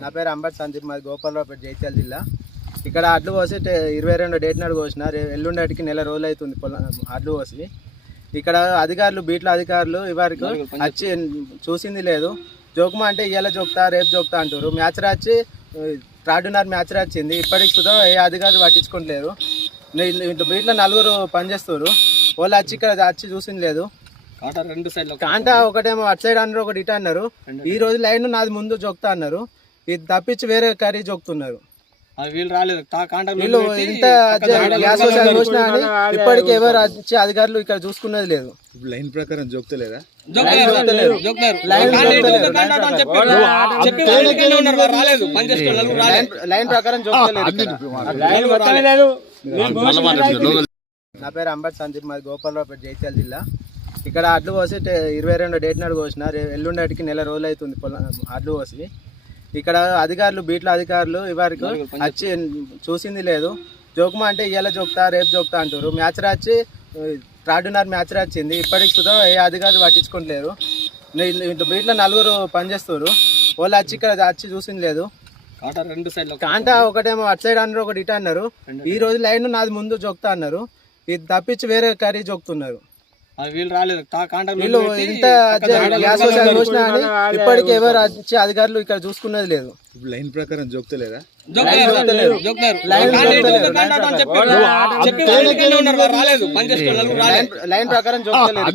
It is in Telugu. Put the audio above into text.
నా పేరు అంబట్ సందీప్ మాది గోపాలరావుపేట జైత్యాల జిల్లా. ఇక్కడ అడ్లు కోసి ఇరవై రెండు డేట్ నాడు కోసిన ఎల్లుండటికి నెల రోజులు అవుతుంది పొలం అడ్లు కోసి ఇక్కడ అధికారులు బీట్ల అధికారులు ఇవరకు వచ్చి చూసింది లేదు. జోకుమా అంటే ఇవాళ జోక్తా రేపు జోక్తా అంటారు మ్యాచ్ రాచి త్రాడున్నర మ్యాచ్ రాచింది. ఇప్పటికి సుధా ఏ అధికారులు పట్టించుకోవట్లేరు బీట్లో నలుగురు పనిచేస్తారు వాళ్ళు వచ్చి ఇక్కడ వచ్చి చూసింది లేదు. కాంటా ఒకటేమో అటు సైడ్ అన్నారు ఒకటి ఇటు అన్నారు. ఈ రోజు లైన్ నాది ముందు జోక్తా అన్నారు. ఇది తప్పించి వేరే కర్రీ జోక్తున్నారు. అది వీళ్ళు రాలేదు. కా- కాంటాక్ట్ వీళ్ళు ఇంత గ్యాస్ హౌస్ చూసినా అని ఇప్పటికి ఎవరు వచ్చి అధికారులు ఇక్కడ చూసుకున్నది లేదు. ఇప్పుడు లైన్ ప్రకారం జోక్తలేదా. లైన్ ప్రకారం. నా పేరు అంబట్ సందీప్ మాది గోపాలరావుపేట జైత్యాల జిల్లా. ఇక్కడ అడ్లు కోసి టే- ఇరవై రెండు డేట్ నాడు కోసిన రే- ఎల్లుండటికి నెల రోజులు అవుతుంది పొలం అడ్లు కోసి ఇక్కడ అధికారులు బీట్ల అధికారులు ఇవరకు వచ్చి చూసింది లేదు. జోకుమా అంటే ఇవాళ జోక్తా రేపు జోక్తా అంటారు మ్యాచ్ రాచి త్రాడున్నర మ్యాచ్ రాచింది ఇప్పటికి సుధా ఏ అధికారులు పట్టించుకోవట్లేరు బీట్లో నలుగురు పనిచేస్తారు వాళ్ళు వచ్చి ఇక్కడ వచ్చి చూసింది లేదు. కాటా రెండు సైడ్లు కాంటా ఒకటేమో అటు సైడ్ అన్నారు ఒకటి ఇటు అన్నారు. ఈ రోజు లైన్ నాది ముందు జోక్తా అన్నారు. ఇది తప్పించి వేరే కర్రీ జోక్తున్నారు. వీళ్ళు రాలేదు. కా- కాంటాక్ట్ వీళ్ళు ఇంత చూసినా అని ఇప్పటికి ఎవరు వచ్చి అధికారులు ఇక్కడ చూసుకున్నది లేదు. ఇప్పుడు లైన్ ప్రకారం జోక్తలేదా. లైన్ ప్రకారం జోక్తలేదు.